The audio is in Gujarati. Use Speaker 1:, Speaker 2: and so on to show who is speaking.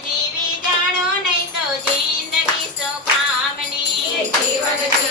Speaker 1: જીવી જાણો નહીં તો જિંદગી સો કામની
Speaker 2: જીવન